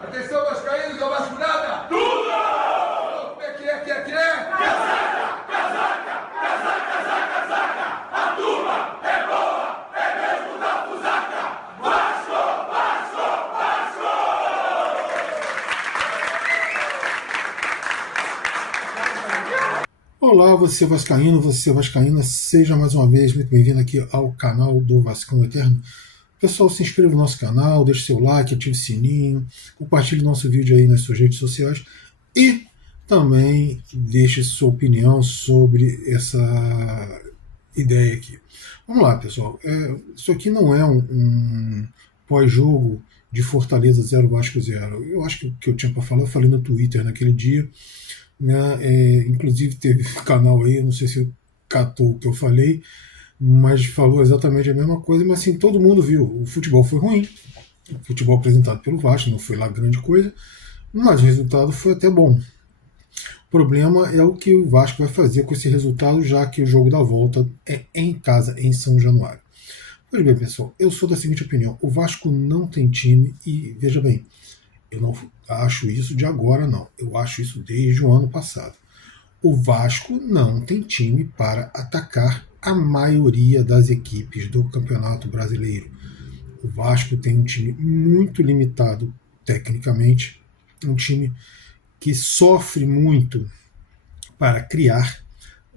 Atenção, vascaínos, é vasculhada! Tudo! Como é que é? Casaca! Casaca! Casaca, casaca, casaca! A turma é boa! É mesmo da fusaca! Vasco! Vasco! Vasco! Olá, você vascaíno, você vascaína, seja mais uma vez muito bem-vindo aqui ao canal do Vascão Eterno. Pessoal, se inscreva no nosso canal, deixe seu like, ative o sininho, compartilhe nosso vídeo aí nas suas redes sociais e também deixe sua opinião sobre essa ideia aqui. Vamos lá, pessoal. Isso aqui não é um pós-jogo de Fortaleza 0 Vasco 0. Eu acho que o que eu tinha para falar, eu falei no Twitter naquele dia, né? Inclusive teve canal aí, eu não sei se catou o que eu falei, mas falou exatamente a mesma coisa, mas assim, todo mundo viu, o futebol foi ruim, o futebol apresentado pelo Vasco não foi lá grande coisa, mas o resultado foi até bom. O problema é o que o Vasco vai fazer com esse resultado, já que o jogo da volta é em casa, em São Januário. Pois bem, pessoal, eu sou da seguinte opinião, o Vasco não tem time e, veja bem, eu não acho isso de agora não, eu acho isso desde o ano passado. O Vasco não tem time para atacar a maioria das equipes do Campeonato Brasileiro. O Vasco tem um time muito limitado tecnicamente, um time que sofre muito para criar,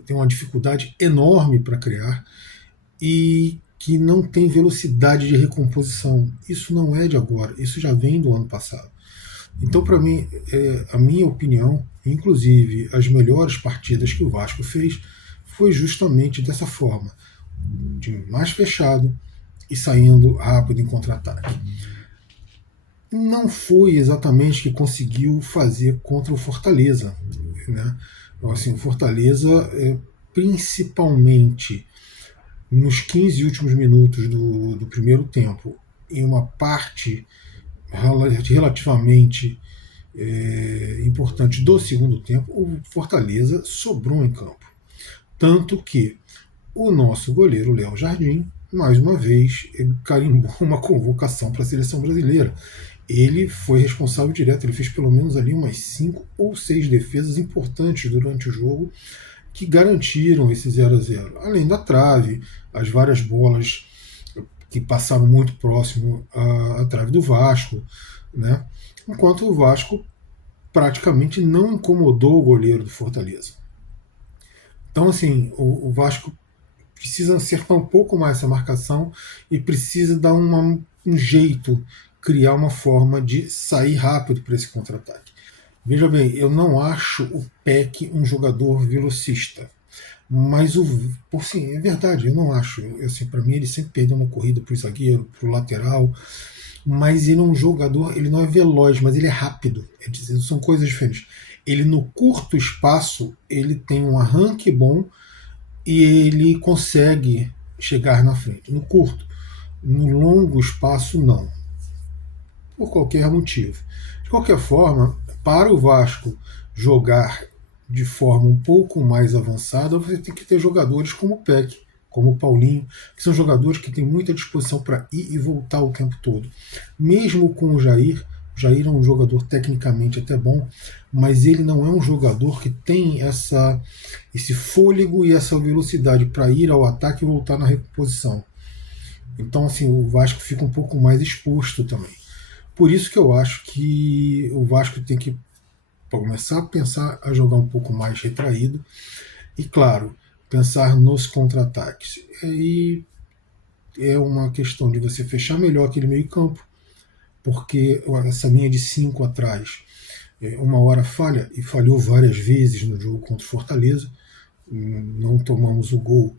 tem uma dificuldade enorme para criar e que não tem velocidade de recomposição. Isso não é de agora, isso já vem do ano passado. Então, para mim, a minha opinião, inclusive as melhores partidas que o Vasco fez, foi justamente dessa forma, de mais fechado e saindo rápido em contra-ataque. Não foi exatamente o que conseguiu fazer contra o Fortaleza, né? Então, assim, o Fortaleza, principalmente nos 15 últimos minutos do primeiro tempo, em uma parte relativamente importante do segundo tempo, o Fortaleza sobrou em campo. Tanto que o nosso goleiro Léo Jardim, mais uma vez, carimbou uma convocação para a seleção brasileira. Ele foi responsável direto, ele fez pelo menos ali umas 5 ou 6 defesas importantes durante o jogo que garantiram esse 0-0. Além da trave, as várias bolas que passaram muito próximo à trave do Vasco, né? Enquanto o Vasco praticamente não incomodou o goleiro do Fortaleza. Então, assim, o Vasco precisa acertar um pouco mais essa marcação e precisa dar um jeito, criar uma forma de sair rápido para esse contra-ataque. Veja bem, eu não acho o Peck um jogador velocista, mas por sim, é verdade, eu não acho. Assim, para mim, ele sempre perdeu na corrida para o zagueiro, para o lateral, mas ele é um jogador, ele não é veloz, mas ele é rápido. São coisas diferentes. Ele no curto espaço, ele tem um arranque bom e ele consegue chegar na frente. No curto, no longo espaço, não. Por qualquer motivo. De qualquer forma, para o Vasco jogar de forma um pouco mais avançada, você tem que ter jogadores como o Peck, como o Paulinho, que são jogadores que têm muita disposição para ir e voltar o tempo todo. Mesmo com o Jair é um jogador tecnicamente até bom, mas ele não é um jogador que tem esse fôlego e essa velocidade para ir ao ataque e voltar na reposição. Então, assim, o Vasco fica um pouco mais exposto também. Por isso que eu acho que o Vasco tem que começar a pensar a jogar um pouco mais retraído e, claro, pensar nos contra-ataques. E é uma questão de você fechar melhor aquele meio campo, porque essa linha de 5 atrás, uma hora falha, e falhou várias vezes no jogo contra o Fortaleza. Não tomamos o gol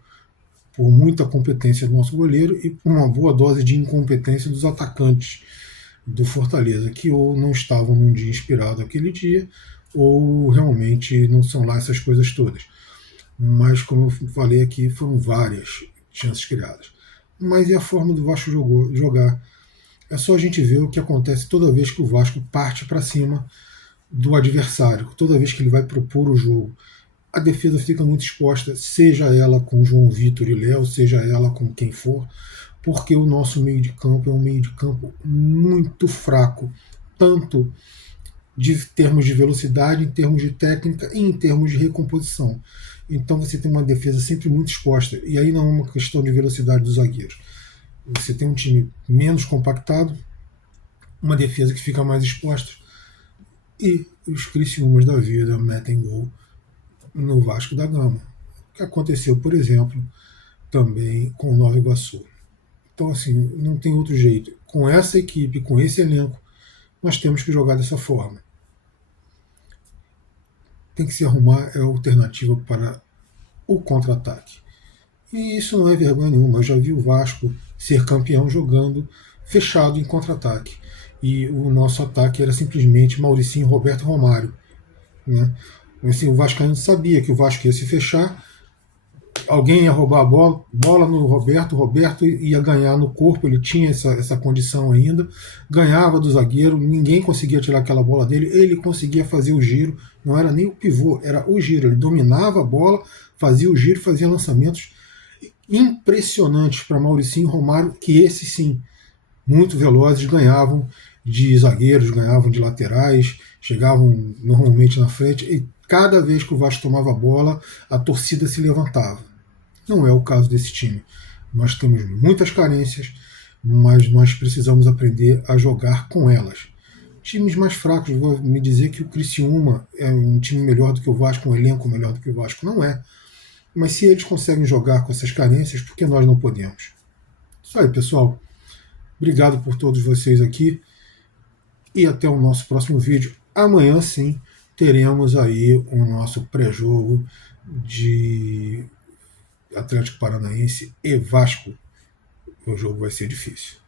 por muita competência do nosso goleiro e por uma boa dose de incompetência dos atacantes do Fortaleza, que ou não estavam num dia inspirado aquele dia, ou realmente não são lá essas coisas todas. Mas, como eu falei aqui, foram várias chances criadas. Mas e a forma do Vasco jogar? É só a gente ver o que acontece toda vez que o Vasco parte para cima do adversário, toda vez que ele vai propor o jogo. A defesa fica muito exposta, seja ela com João Vitor e Léo, seja ela com quem for, porque o nosso meio de campo é um meio de campo muito fraco, tanto de termos de velocidade, em termos de técnica e em termos de recomposição. Então você tem uma defesa sempre muito exposta, e aí não é uma questão de velocidade dos zagueiros. Você tem um time menos compactado, uma defesa que fica mais exposta, e os Criciúmas da vida metem gol no Vasco da Gama, que aconteceu, por exemplo, também com o Nova Iguaçu. Então, assim, não tem outro jeito. Com essa equipe, com esse elenco, nós temos que jogar dessa forma. Tem que se arrumar a alternativa para o contra-ataque. E isso não é vergonha nenhuma. Eu já vi o Vasco ser campeão jogando fechado em contra-ataque. E o nosso ataque era simplesmente Mauricinho, Roberto e Romário. Né? Assim, o Vascaíno sabia que o Vasco ia se fechar, alguém ia roubar a bola no Roberto, o Roberto ia ganhar no corpo, ele tinha essa condição ainda, ganhava do zagueiro, ninguém conseguia tirar aquela bola dele, ele conseguia fazer o giro, não era nem o pivô, era o giro, ele dominava a bola, fazia o giro, fazia lançamentos impressionantes para Mauricinho e Romário, que esses sim, muito velozes, ganhavam de zagueiros, ganhavam de laterais, chegavam normalmente na frente, e cada vez que o Vasco tomava a bola, a torcida se levantava. Não é o caso desse time. Nós temos muitas carências, mas nós precisamos aprender a jogar com elas. Times mais fracos, vou me dizer que o Criciúma é um time melhor do que o Vasco, um elenco melhor do que o Vasco, não é. Mas se eles conseguem jogar com essas carências, por que nós não podemos? Isso aí, pessoal. Obrigado por todos vocês aqui e até o nosso próximo vídeo. Amanhã sim teremos aí o nosso pré-jogo de Atlético Paranaense e Vasco. O jogo vai ser difícil.